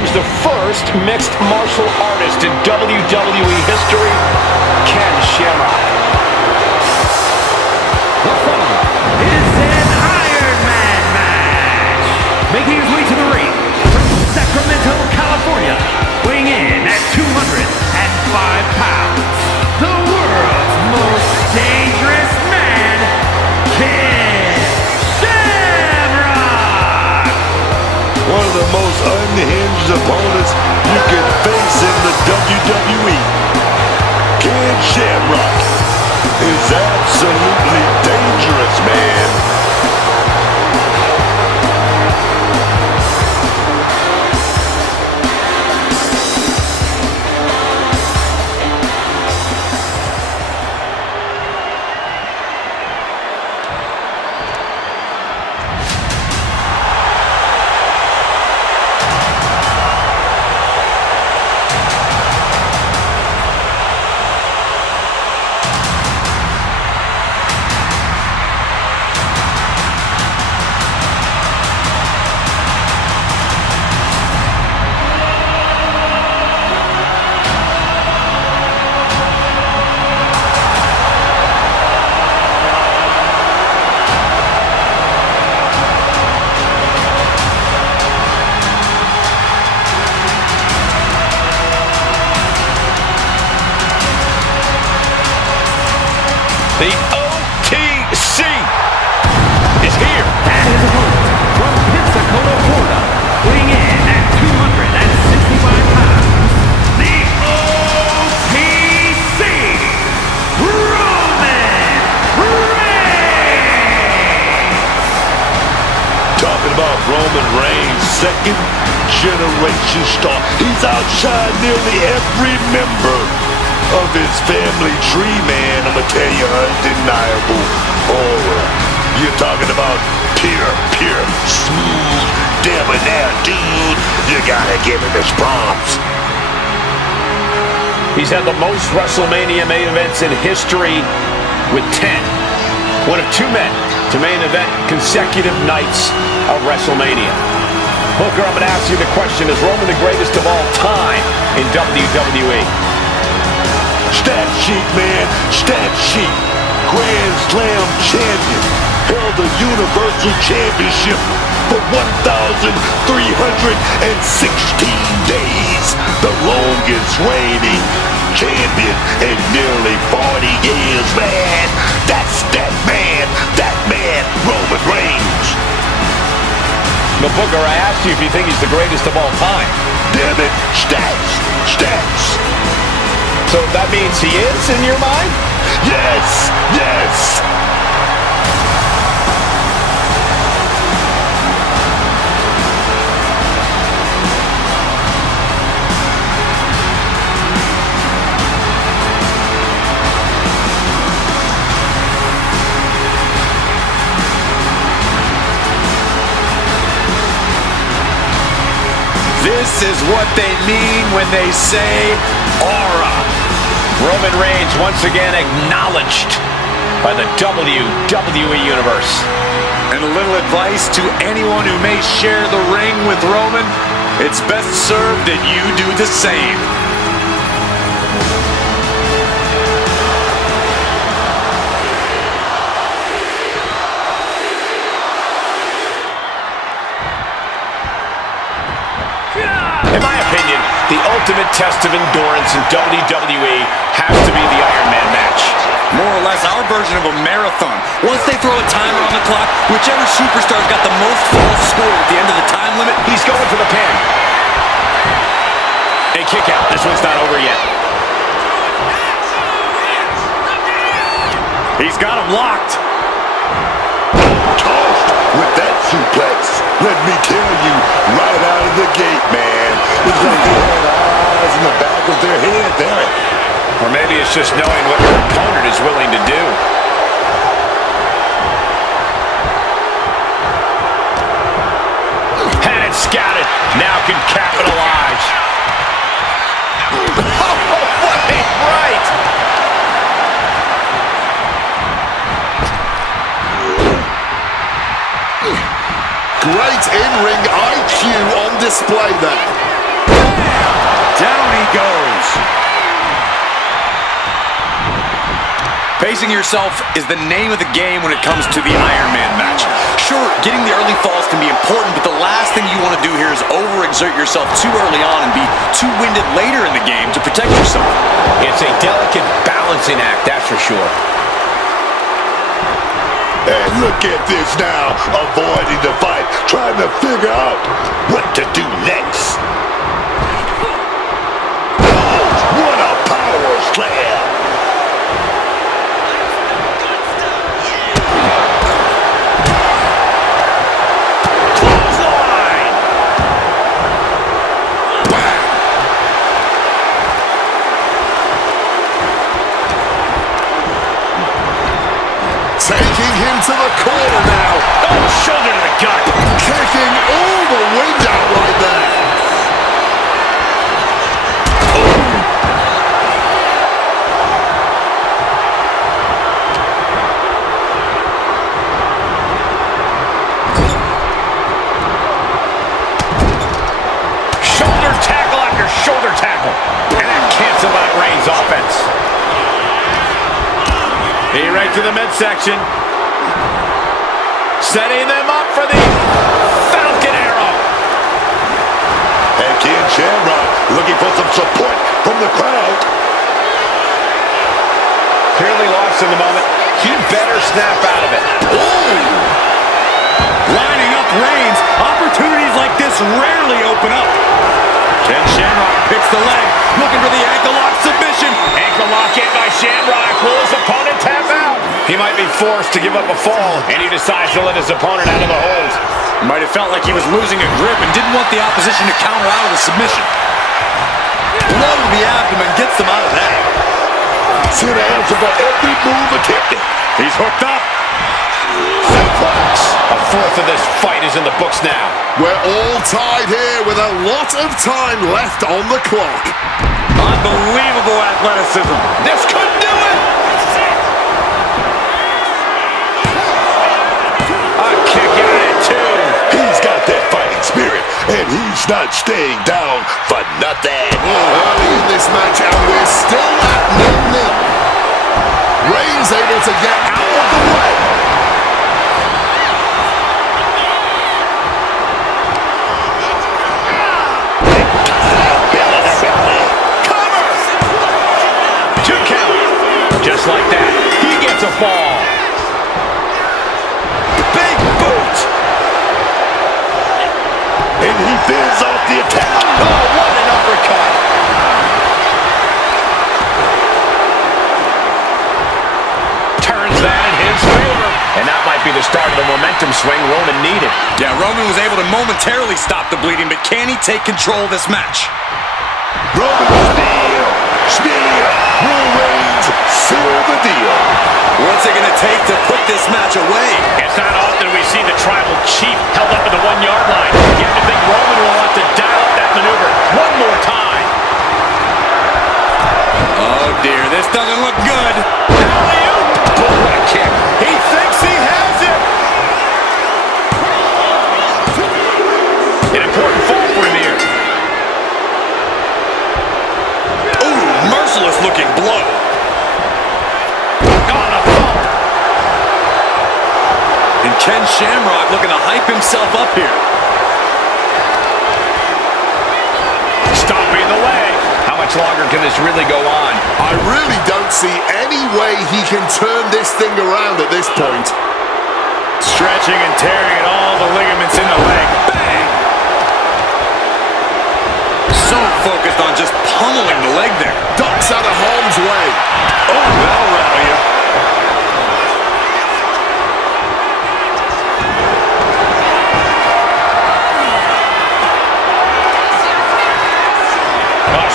comes the first mixed martial artist in WWE history, Ken Shamrock. The following is an Iron Man match. Making his way to the ring from Sacramento, California, weighing in at 205 pounds, the world's most dangerous man, Ken Shamrock. One of the most unhinged opponents you can face in the WWE. Ken Shamrock is absolutely dangerous, man. The OTC is here. And his opponent from Pensacola, Florida, weighing in at 265 pounds, the OTC, Roman Reigns. Talking about Roman Reigns, second generation star. He's outshined nearly every member of his family tree, man. I'm gonna tell you, undeniable aura. You're talking about pure, smooth, debonair, dude. You gotta give him his props. He's had the most WrestleMania main events in history with 10. One of two men to main event consecutive nights of WrestleMania. Booker, I'm going to ask you the question, is Roman the greatest of all time in WWE? Stat sheet, man, stat sheet. Grand Slam champion. Held the Universal Championship for 1,316 days. The longest reigning champion in nearly 40 years, man. That's that man, Roman Reigns. But Booker, I asked you if you think he's the greatest of all time. Damn it, stats. So that means he is in your mind? Yes. This is what they mean when they say aura. Roman Reigns once again acknowledged by the WWE Universe. And a little advice to anyone who may share the ring with Roman, it's best served that you do the same. In my opinion, the ultimate test of endurance in WWE has to be the Iron Man match. More or less our version of a marathon. Once they throw a timer on the clock, whichever superstar's got the most falls scored at the end of the time limit, He's going for the pin. And kick out. This one's not over yet. he's got him locked. Tossed with that suplex. Let me tell you, right out of the gate, man. It's like they had eyes in the back of their head there. Or maybe it's just knowing what your opponent is willing to do. Had it scouted. Now can capitalize. Oh, what a right! Great in-ring IQ on display there. Down he goes. Pacing yourself is the name of the game when it comes to the Iron Man match. Sure, getting the early falls can be important, but the last thing you want to do here is overexert yourself too early on and be too winded later in the game to protect yourself. It's a delicate balancing act, that's for sure. And look at this now, avoiding the fight, trying to figure out what to do next. Oh, what a power slam! Taking him to the corner now. Oh, shoulder to the gut. Kicking all the wind out right there. Shoulder tackle after shoulder tackle. And that canceled out Reigns' offense. He right to the midsection. Setting them up for the Falcon Arrow. And Ken Shamrock looking for some support from the crowd. Clearly lost in the moment. He better snap out of it. Ooh. Lining up Reigns. Opportunities like this rarely open up. Ken Shamrock picks the leg, looking for the ankle lock submission. Ankle lock in by Shamrock. Will his opponent tap out? He might be forced to give up a fall, and he decides to let his opponent out of the hold. Might have felt like he was losing a grip and didn't want the opposition to counter out of the submission. Blow to the abdomen gets them out of that. See the answer for every move attempted. He's hooked up. Suplex. A fourth of this fight is in the books now. We're all tied here with a lot of time left on the clock. Unbelievable athleticism. This could do it. A kick out at two. He's got that fighting spirit, and he's not staying down for nothing. Early in this match, and we're still at 0-0. Reigns able to get out of the way. Just like that, he gets a fall. Big boot. And he fends off the attack. Oh, what an uppercut. Turns that in his favor. And that might be the start of the momentum swing Roman needed. Yeah, Roman was able to momentarily stop the bleeding, but can he take control of this match? Roman spear. Will Reigns seal the deal? What's it going to take to put this match away? It's not often we see the tribal chief held up at the 1 yard line. You have to think Roman will want to dial up that maneuver one more time. Oh dear, this doesn't look good. Alley-oop. Boom, what a kick. He thinks he has it. An important fall for him here. Ooh, merciless looking blow. On a bump. And Ken Shamrock looking to hype himself up here. Stopping the leg. How much longer can this really go on? I really don't see any way he can turn this thing around at this point. Stretching and tearing at all the ligaments in the leg. Bang! So focused on just pummeling the leg there. Ducks out of harm's way. Oh, that'll rattle you.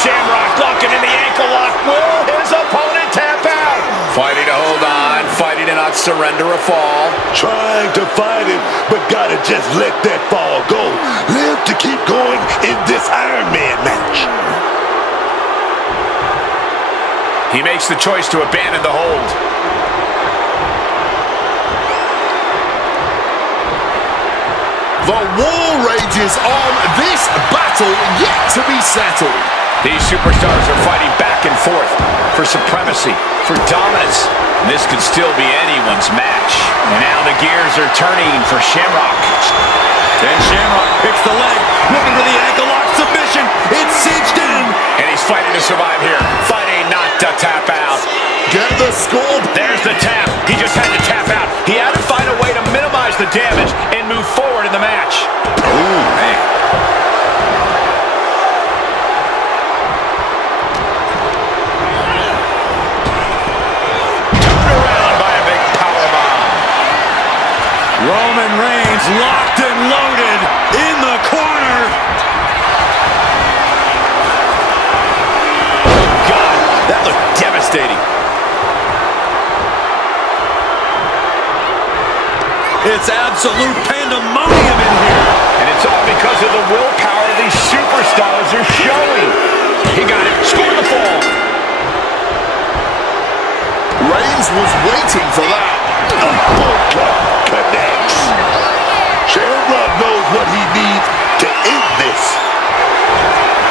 Shamrock locking in the ankle lock. Will his opponent tap out? Fighting to hold on. Fighting to not surrender a fall. Trying to fight it, but gotta just let that fall go. Live to keep going in this Iron Man match. He makes the choice to abandon the hold. The war rages on. This battle yet to be settled. These superstars are fighting back and forth for supremacy, for dominance. This could still be anyone's match. And now the gears are turning for Shamrock. And Shamrock picks the leg, looking for the ankle lock submission. It's cinched in. And he's fighting to survive here, fighting not to tap out. Get the scoop. There's the tap. He just had to tap out. He had to find a way to minimize the damage and move forward in the match. Ooh, man. Roman Reigns locked and loaded in the corner. Oh, God, that looked devastating. It's absolute pandemonium in here. And it's all because of the willpower these superstars are showing. He got it. Scored the fall. Reigns was waiting for that. Uppercut connects. Shamrock knows what he needs to end this.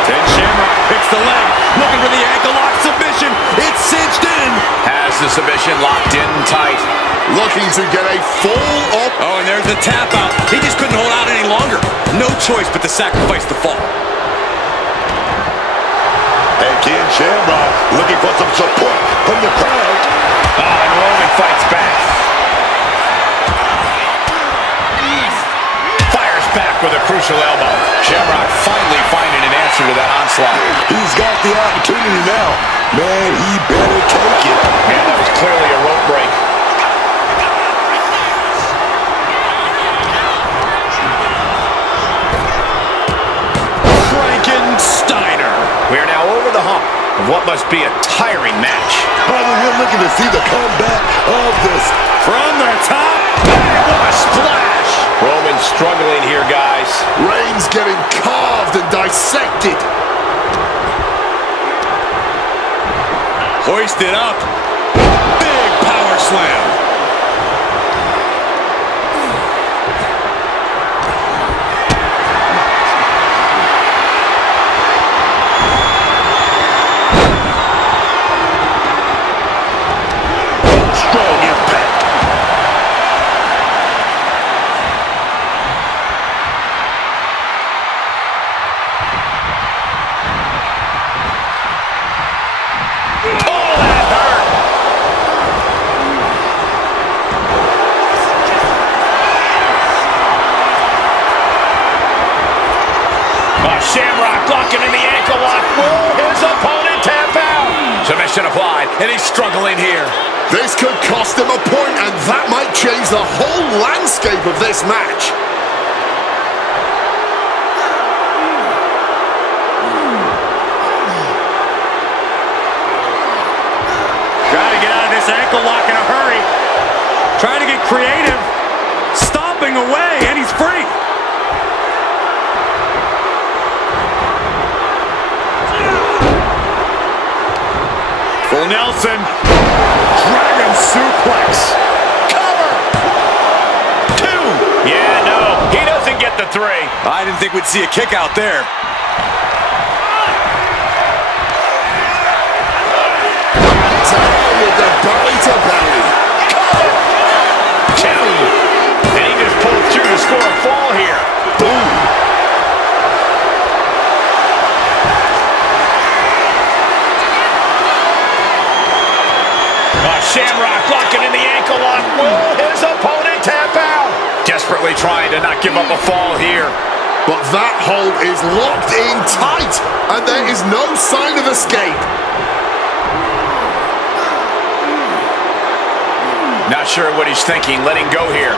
And Shamrock picks the leg, looking for the ankle lock submission. It's cinched in. Has the submission locked in tight. Looking to get a full up. Oh, and there's the tap out. He just couldn't hold out any longer. No choice but to sacrifice the fall. And Ken Shamrock looking for some support from the crowd. And Roman fights back. Fires back with a crucial elbow. Shamrock finally finding an answer to that onslaught. He's got the opportunity now. Man, he better take it. And that was clearly a rope break. Steiner. We are now over the hump of what must be a tiring match. We're looking to see the comeback of this. From the top. What a splash! Roman struggling here, guys. Reigns getting carved and dissected. Hoisted up. Big power slam. Shamrock locking in the ankle lock. Will his opponent tap out? Submission applied, and he's struggling here. This could cost him a point, and that might change the whole landscape of this match. Trying to get out of this ankle lock in a hurry. Trying to get creative. Stomping away, and he's free. Full Nelson. Dragon suplex. Cover! 2. Yeah, no, he doesn't get the 3. I didn't think we'd see a kick out there. Down with the belly to belly. Cover! 2. And he just pulled through to score a fall here. Boom. Shamrock locking in the ankle lock. Will his opponent tap out? Desperately trying to not give up a fall here. But that hold is locked in tight, and there is no sign of escape. Not sure what he's thinking, letting go here.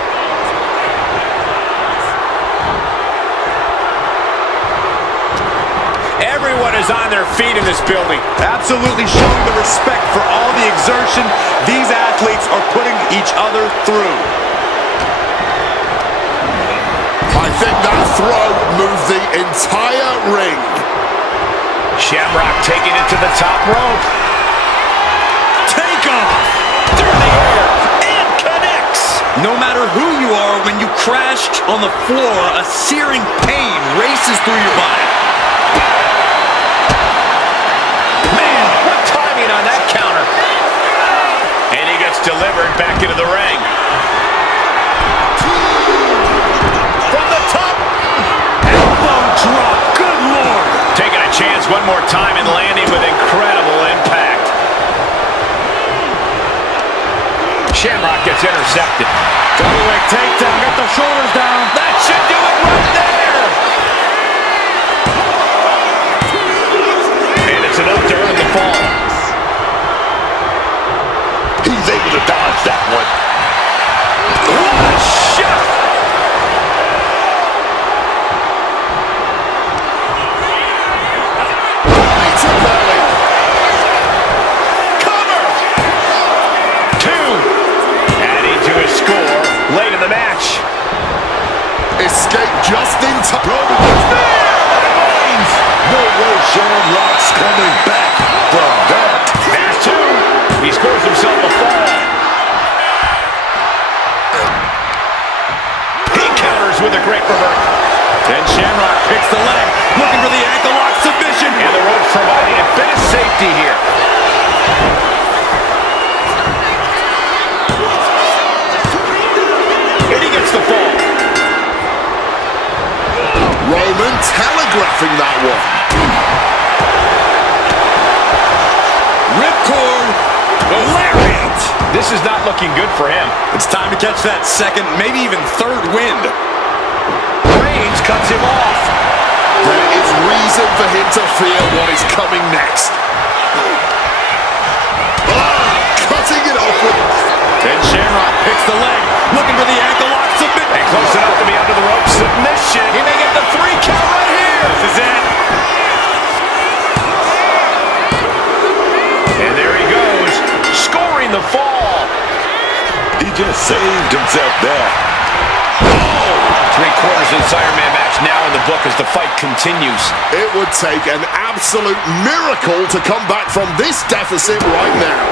Everyone is on their feet in this building. Absolutely showing the respect for all the exertion these athletes are putting each other through. I think that throw moved the entire ring. Shamrock taking it to the top rope. Take off through the air and connects. No matter who you are, when you crash on the floor, a searing pain races through your body. on that counter. And he gets delivered back into the ring. From the top. Elbow drop. Good Lord. Taking a chance one more time and landing with incredible impact. Shamrock gets intercepted. Double leg takedown. Got the shoulders down. That should do it right there. And it's enough to earn the fall. He's able to dodge that one. What a shot! Belly to belly. Cover! 2. Adding to his score late in the match. Escape just in time. Roman is there. No way Shamrock's coming back from that. There's 2. He scores himself a fall. He counters with a great reverse. Then Shamrock picks the leg, looking for the ankle lock submission. And the ropes providing a bit of safety here. And he gets the fall. Roman telegraphing that one. Ripcord. Lariat. This is not looking good for him. It's time to catch that second, maybe even third wind. Reigns cuts him off. There is reason for him to fear what is coming next. Cutting it off with... Then Shamrock picks the leg, looking for the ankle lock submission. And close enough to be under the rope submission. He may get the 3 count right here. This is it. And there he goes, scoring the fall. He just saved himself there. 3 quarters of this Iron Man match now in the book as the fight continues. It would take an absolute miracle to come back from this deficit right now.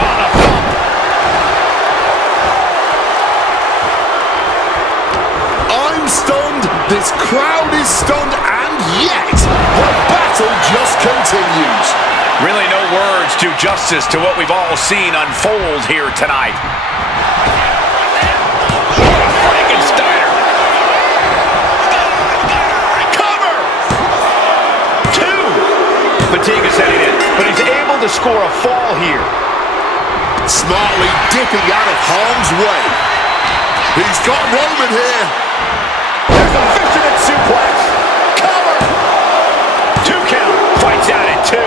On a thump. I'm stunned, this crowd is stunned, and yet the battle just continues. Really no words do justice to what we've all seen unfold here tonight. Frankensteiner. Cover. 2. Fatigue is setting in, but he's able to score a fall here. Smartly dipping out of harm's way. He's got Roman here. There's a fisherman suplex. Cover. 2 count. Fights out at 2.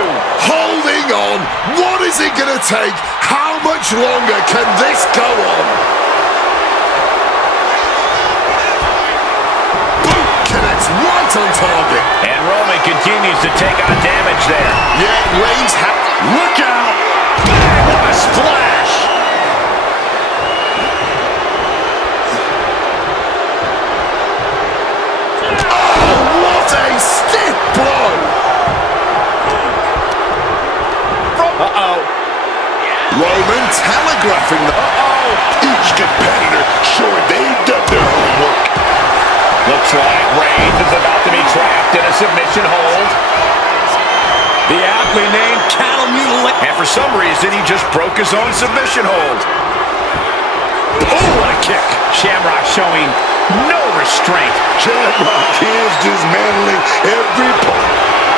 Holding on. What is it going to take? How much longer can this go on? Boom! Connects right on target. And Roman continues to take on damage there. Yeah, Reigns look out! What a splash! Oh, what a stiff blow! Uh-oh. Roman telegraphing the... Each competitor sure they've done their homework. Looks like Reigns is about to be trapped in a submission hold. The aptly named cattle mutilate. And for some reason, he just broke his own submission hold. Oh, what a kick. Shamrock showing no restraint. Shamrock is dismantling every part.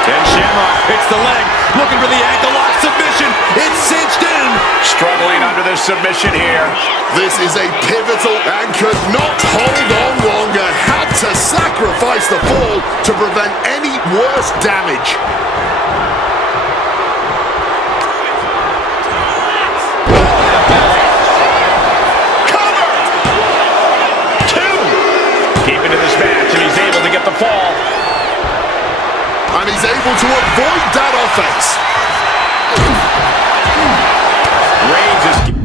Then Shamrock picks the leg, looking for the ankle lock submission. It's cinched in. Struggling under this submission here. This is a pivotal and could not hold on longer. Had to sacrifice the fall to prevent any worse damage. Cover! 2. Keeping to this match, and he's able to get the fall. And he's able to avoid that offense. Reigns is...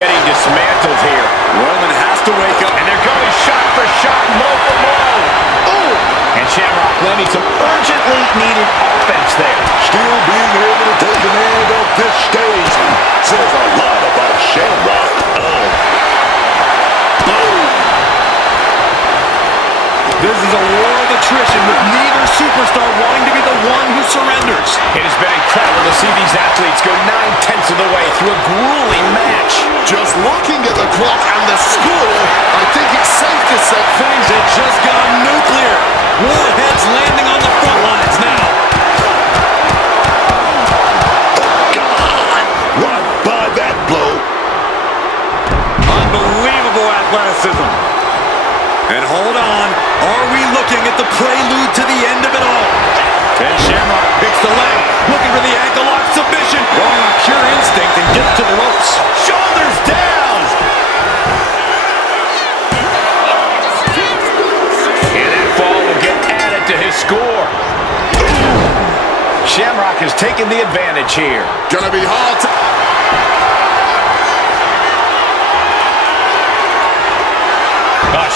getting dismantled here. Roman has to wake up. And they're going shot for shot, blow for blow. Oh! And Shamrock landing some urgently needed offense there. Still being able to take the score, I think it's safe to say Things had just gone nuclear. Warheads landing on the front lines now. God, right by that blow. Unbelievable athleticism. And hold on, are we looking at the prelude to the end of it all? And Shamrock picks the leg, looking for the ankle lock submission. Going on pure instinct and gets to the ropes. Shoulders down. And that fall will get added to his score. Shamrock has taken the advantage here. Gonna be hard to...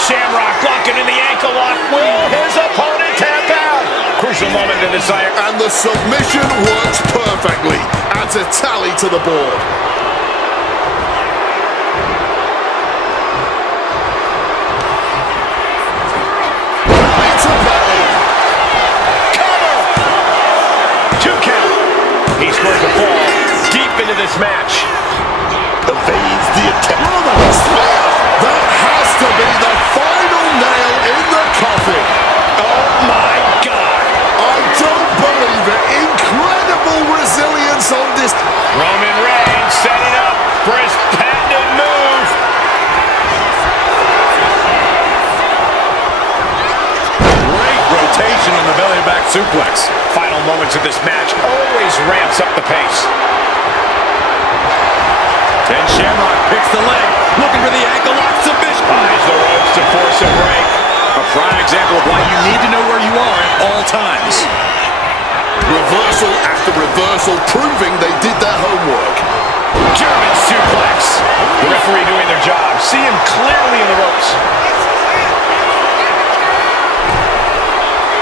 Shamrock locking in the ankle lock. Will his opponent tap out? Crucial moment in this iron. And the submission works perfectly. Adds a tally to the board. Right to belly. Cover! 2 count. He scores a fall deep into this match. Evades the attack. That has to be the final nail in the coffin. Oh my God. I don't believe it. Incredible resilience on this. Roman Reigns setting up for his patented move. Great rotation on the belly back suplex. Final moments of this match always ramps up the pace. And Shamrock picks the leg, looking for the ankle lock submission. Eyes the ropes to force a break. A prime example of why you need to know where you are at all times. Reversal after reversal, proving they did their homework. German suplex. The referee doing their job. See him clearly in the ropes.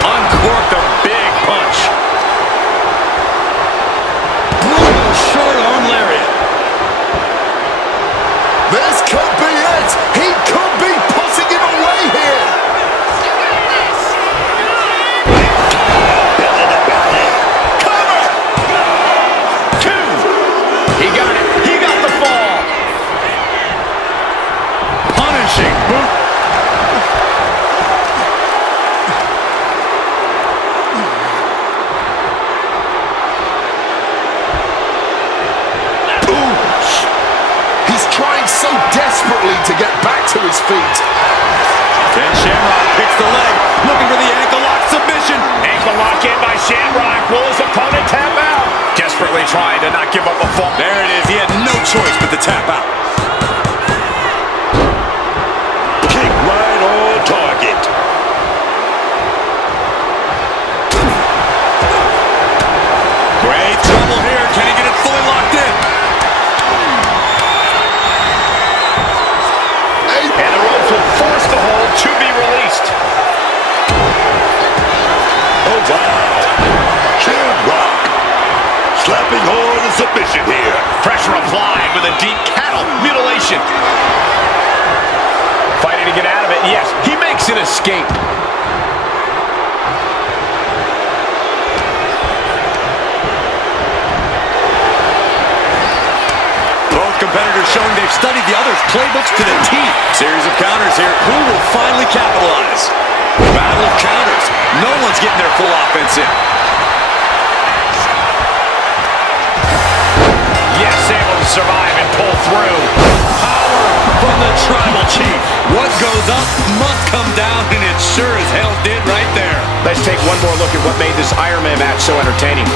Uncorked a big punch. Brutal short arm lariat. This could be it. He could be putting him away here. Cover! 2. He got it. He got the fall. Punishing boot. So desperately to get back to his feet. And Shamrock picks the leg, looking for the ankle lock submission. Ankle lock in by Shamrock. Will his opponent tap out? Desperately trying to not give up a fall. There it is. He had no choice but to tap out. Kick right on target. Great trouble here. Can he get it fully locked in? And the ropes will force the hold to be released. Oh, wow. Shamrock slapping hard in submission here. Pressure applied with a deep cattle mutilation. Fighting to get out of it. Yes, he makes an escape. Competitors showing they've studied the others' playbooks to the T. Series of counters here. Who will finally capitalize? Battle of counters. No one's getting their full offense in. Yes, able to survive and pull through. Power from the tribal chief. What goes up must come down, and it sure as hell did right there. Let's take one more look at what made this Iron Man match so entertaining.